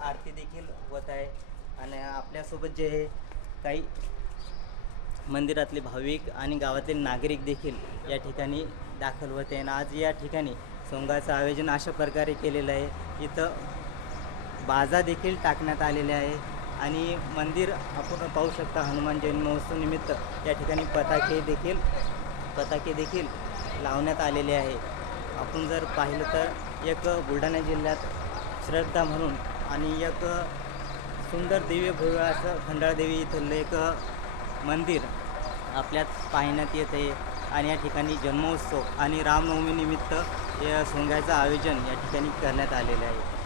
आरती देखील होत आहे आणि आपल्यासोबत जे काही मंदिरातले भाविक आणि गावातील नागरिक देखील या ठिकाणी दाखल होते आणि आज या ठिकाणी सोंगाचं आयोजन अशा प्रकारे केलेलं आहे. इथं बाजा देखील टाकण्यात आलेले आहे आणि मंदिर आपण पाहू शकता. हनुमान जन्मोत्सव निमित्त या ठिकाणी पताके देखील लावण्यात आलेले आहे. आपण जर पाहिलं तर एक बुलढाणा जिल्ह्यात श्रद्धा म्हणून आणि एक सुंदर दिव्य भव्य असं खंडाळदेवी इथलं एक मंदिर आपल्यात पाहण्यात येत आहे आणि या ठिकाणी जन्मोत्सव आणि रामनवमीनिमित्त या सोंग्याचं आयोजन या ठिकाणी करण्यात आलेलं आहे.